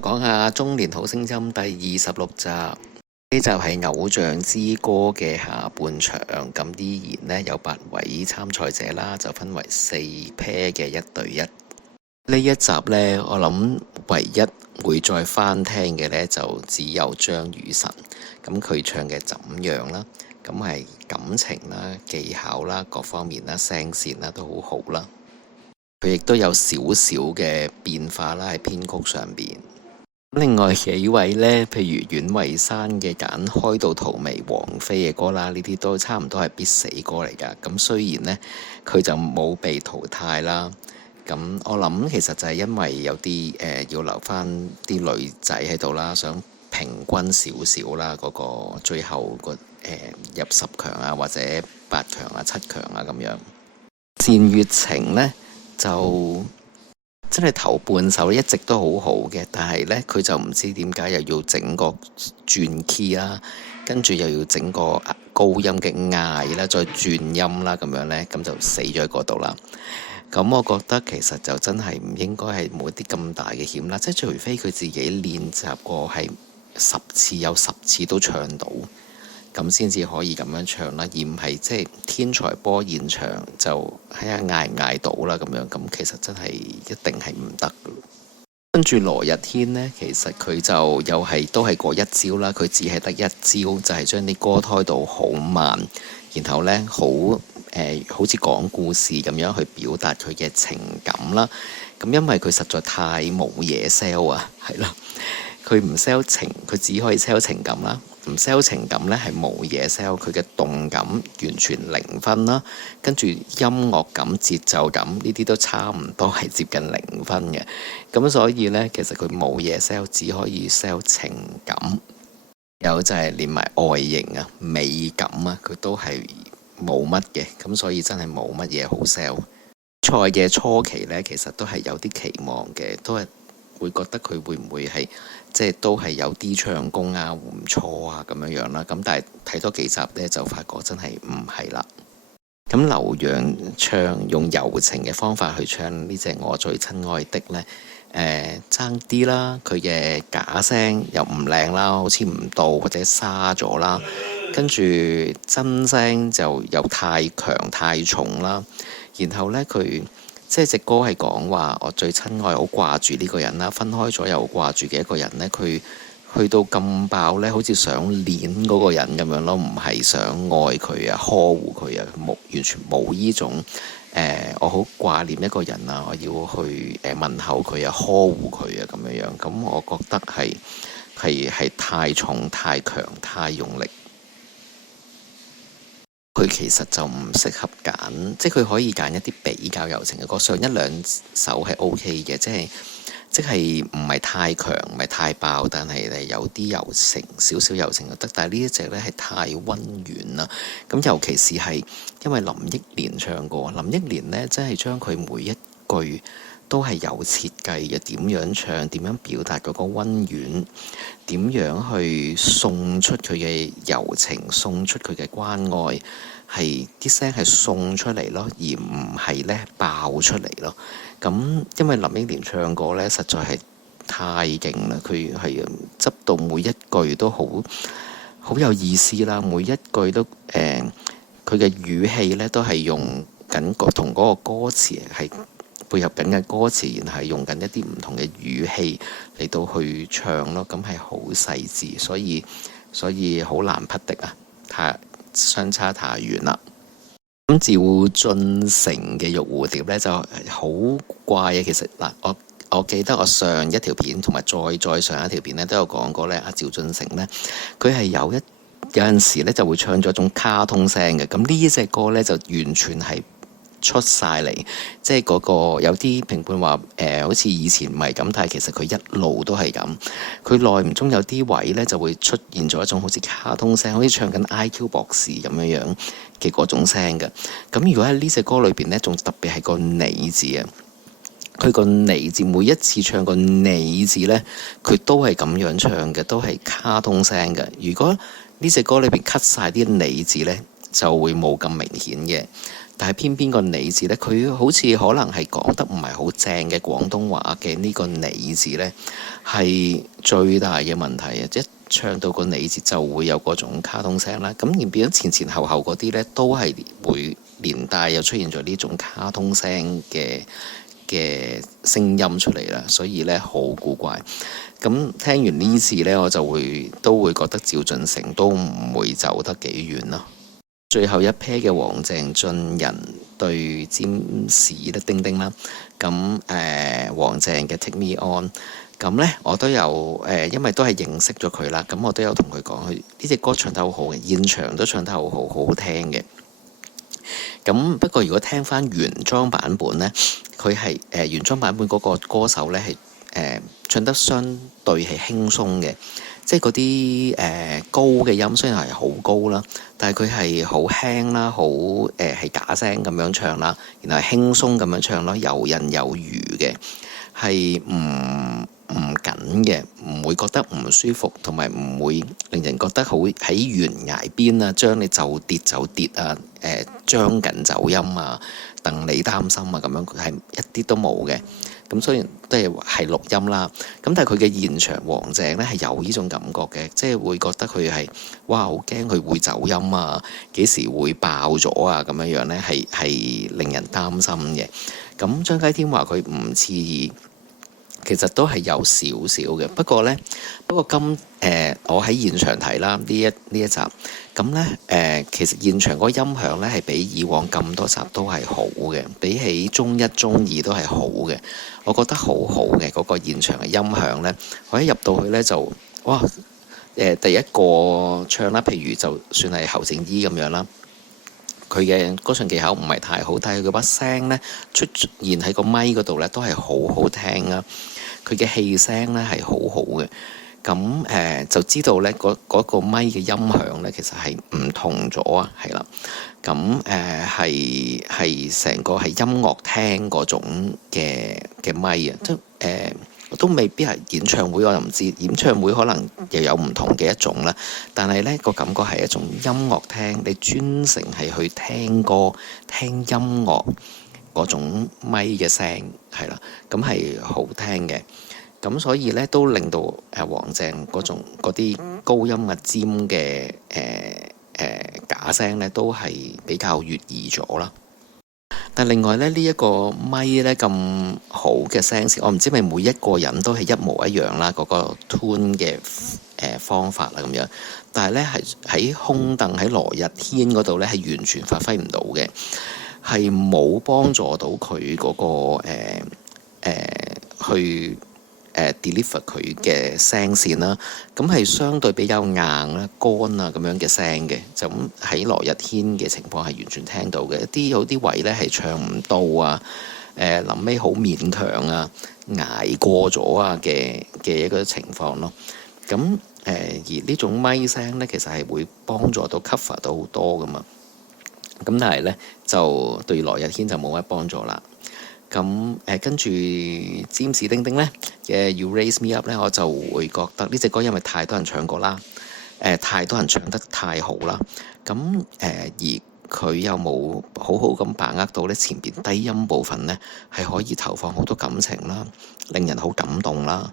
講下中年好聲音第26集，呢就係偶像之歌嘅下半場。咁依然呢有8位參賽者啦，就分為4 pair 嘅1對1。呢一集呢，我諗唯一會再翻聽嘅呢，就只有張雨晨。咁佢唱嘅怎樣啦，咁係感情啦、技巧啦、各方面啦、聲線啦都好好啦。佢亦都有少少嘅變化啦，喺編曲上邊。另外幾位呢，譬如阮慧珊嘅揀開到荼蘼、王菲嘅歌啦，呢啲都差唔多係必死歌嚟㗎。咁雖然呢，佢就冇被淘汰啦。咁我諗其實就係因為有啲要留翻啲女仔喺度啦，想平均少少啦，嗰個最後個入10強啊，或者8強啊、7強啊咁樣。單月晴呢，就真係頭半首一直都好好嘅，但係呢，佢就唔知點解又要整個轉 key 啦，跟住又要整個高音嘅嗌啦，再轉音啦，咁樣呢，咁就死咗喺嗰度啦。咁我覺得其實就真係唔應該係冇一啲咁大嘅險啦，即係除非佢自己練習過係10次有10次都唱到，咁先至可以咁樣唱啦，而唔係即係天才波現場就睇下嗌唔嗌到啦咁樣，咁其實真係一定係唔得。跟住羅日軒呢，其實佢就又係都係過一招啦，佢只係得一招，就係將啲歌胎到好慢，然後呢好似講故事咁樣去表達佢嘅情感啦。咁因為佢實在太冇嘢 sell 啊，係啦，佢唔 sell 情，佢只可以 sell 情感啦。唔 sell 情感呢係冇嘢 sell，佢嘅動感完全0分啦。跟住音樂感、節奏感呢啲都差唔多係接近0分嘅。咁所以呢，其實佢冇嘢 sell，只可以 sell 情感。有就係連埋外形啊、美感啊，佢都係冇乜嘅。咁所以真係冇乜嘢好 sell。賽嘅初期呢，其實都係有啲期望嘅，都係會覺得佢會唔會係即係都係有啲唱功啊，唔錯啊咁樣樣啦。咁但係睇多幾集呢，就發覺真係唔係啦。咁劉洋唱用柔情嘅方法去唱呢隻我最親愛的呢，爭啲啦。佢嘅假聲又唔靚啦，好似唔到或者沙咗啦。跟住真聲就又太強太重啦。然後呢，佢即係隻歌係講話我最親愛好掛住呢個人啦，分開咗又掛住嘅一個人呢，佢去到咁爆呢，好似想戀嗰個人咁樣咯，唔係想愛佢啊、呵護佢啊，完全冇呢種我好掛念一個人啊，我要去問候佢啊、呵護佢啊咁樣樣。咁我覺得係太重、太強、太用力。佢其實就唔適合揀，即係佢可以揀一啲比較柔情嘅歌，上1-2首係 OK 嘅，即係唔係太強，唔係太爆，但係有啲柔情，少少柔情就得。但係呢一隻呢係太溫軟啦，咁尤其是係因為林憶蓮唱過，林憶蓮呢真係將佢每一句都係有設計嘅，點樣唱，點樣表達嗰個溫軟，點樣去送出佢嘅柔情，送出佢嘅關愛，係啲聲係送出嚟咯，而唔係呢爆出嚟咯。咁因為林憶蓮唱過呢，實在係太勁啦，佢係執到每一句都好有意思啦，每一句都佢嘅語氣呢都係用緊同嗰個歌詞係配合緊嘅歌詞，然後係用緊一啲唔同嘅語氣嚟到去唱咯，咁係好細緻，所以好難匹敵啊，相差太遠啦。咁趙俊成嘅玉蝴蝶呢就好怪嘅，其實嗱，我記得我上一條片同埋再上一條片呢都有講過呢，阿趙俊成呢，佢係有陣時呢就會唱咗一種卡通聲嘅，咁呢隻歌呢就完全係出晒嚟，即係嗰個有啲評判話好似以前唔係咁，但係其實佢一路都係咁。佢耐唔中有啲位呢就會出現咗一種好似卡通聲，好似唱緊 IQ 博士咁樣樣嘅嗰種聲嘅。咁如果喺呢隻歌裏邊呢，仲特別係個你字啊，佢個你字每一次唱個你字呢，佢都係咁樣唱嘅，都係卡通聲嘅。如果呢隻歌裏邊 cut 晒啲你字呢，就會冇咁明顯嘅。但係偏偏個你字呢，佢好似可能係講得唔係好正嘅廣東話嘅呢個你字呢，係最大嘅問題啊！一唱到個你字就會有嗰種卡通聲啦，咁而變咗前後嗰啲呢，都係會連帶又出現咗呢種卡通聲嘅聲音出嚟啦，所以呢，好古怪。咁聽完呢次呢，我都會覺得趙俊成都唔會走得幾遠咯。最後一 pair 嘅黃鄭俊仁對占士咧丁丁啦，咁黃鄭嘅 Take Me On， 咁呢，我都有因為都係認識咗佢啦，咁我都有同佢講，佢呢隻歌唱得好好嘅，現場都唱得好好，好好聽嘅。咁不過如果聽翻原裝版本呢，佢係原裝版本嗰個歌手呢係唱得相對係輕鬆嘅，即係嗰啲高嘅音雖然係好高啦，但係佢係好輕啦，好係假聲咁樣唱啦，然後係輕鬆咁樣唱咯，游刃有餘嘅，係唔緊嘅，唔會覺得唔舒服，同埋唔會令人覺得好喺懸崖邊啊，將你就跌啊，將緊走音啊，戥你擔心啊，咁樣佢係一啲都冇嘅。咁雖然都係錄音啦，咁但係佢嘅現場黃鄭呢係有呢種感覺嘅，即係會覺得佢係哇好驚佢會走音啊，幾時會爆咗啊，咁樣呢係令人擔心嘅。咁張佳添話佢唔刺耳，其實都係有少少嘅，不過我喺現場睇啦呢一集，咁呢，其實現場嗰個音響呢係比以往咁多集都係好嘅，比起中一中二都係好嘅，我覺得好好嘅嗰個現場嘅音響呢，我一入到去呢，就哇第一個唱啦，譬如就算係侯靜怡咁樣啦。佢嘅歌唱技巧唔係太好，但係佢把聲呢出現喺個咪嗰度呢都係好好聽啊！佢嘅氣聲呢係好好嘅，咁就知道呢嗰個咪嘅音響呢其實係唔同咗啊，係啦，咁係成個係音樂廳嗰種嘅咪啊，即都未必係演唱會，我又唔知演唱會可能又有唔同嘅一種啦。但係呢個感覺係一種音樂廳，你專程係去聽歌、聽音樂嗰種咪嘅聲係啦，咁係好聽嘅。咁所以呢，都令到黃鄭嗰啲高音啊尖嘅假聲呢，都係比較悅耳咗啦。但另外呢，呢一個咪呢咁好嘅聲線，我唔知係咪每一個人都係一模一樣啦，嗰個 tune 嘅方法啦咁樣。但係呢，係喺空凳喺羅日軒嗰度呢，係完全發揮唔到嘅，係冇幫助到佢嗰個去deliver 佢嘅聲線啦，咁係相對比較硬啦、乾啊咁樣嘅聲嘅，就咁喺羅日軒嘅情況係完全聽到嘅，有啲位呢係唱唔到啊，臨尾好勉強啊，捱過咗啊嘅一個情況咯。咁而呢種咪聲呢，其實係會幫助到 cover 到好多噶嘛。咁但係呢，就對羅日軒就冇乜幫助啦。咁跟住占士丁丁呢嘅 You Raise Me Up 呢，我就會覺得呢隻歌因為太多人唱過啦，太多人唱得太好啦。咁而佢又冇好好咁把握到呢前邊低音部分呢，係可以投放好多感情啦，令人好感動啦。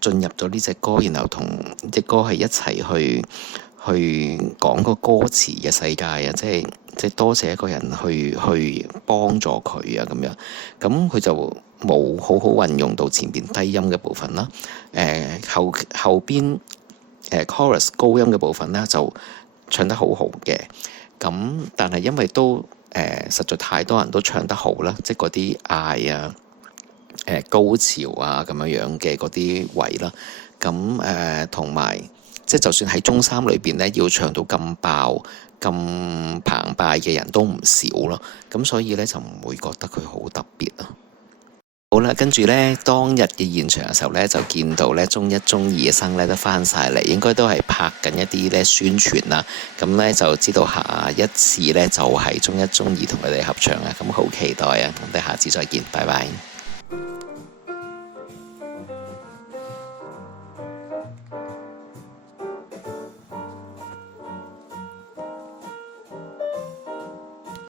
進入咗呢隻歌，然後同隻歌係一齊去講個歌詞嘅世界啊，即係多謝一個人去幫助佢啊咁樣，咁佢就冇好好運用到前邊低音嘅部分啦。後邊chorus 高音嘅部分呢，就唱得好好嘅，咁但係因為都實在太多人都唱得好啦，即係嗰啲嗌啊、高潮啊咁樣嘅嗰啲位啦，咁同埋即係就算喺中三裏邊呢，要唱到咁爆、咁澎湃嘅人都唔少咯，咁所以呢，就唔會覺得佢好特別啊。好啦，跟住呢，當日嘅現場嘅時候呢，就見到呢中一中二嘅生呢都翻晒嚟，應該都係拍緊一啲呢宣傳啦。咁呢，就知道下一次呢，就係中一中二同佢哋合唱啊，咁好期待啊！咁我哋下次再見，拜拜。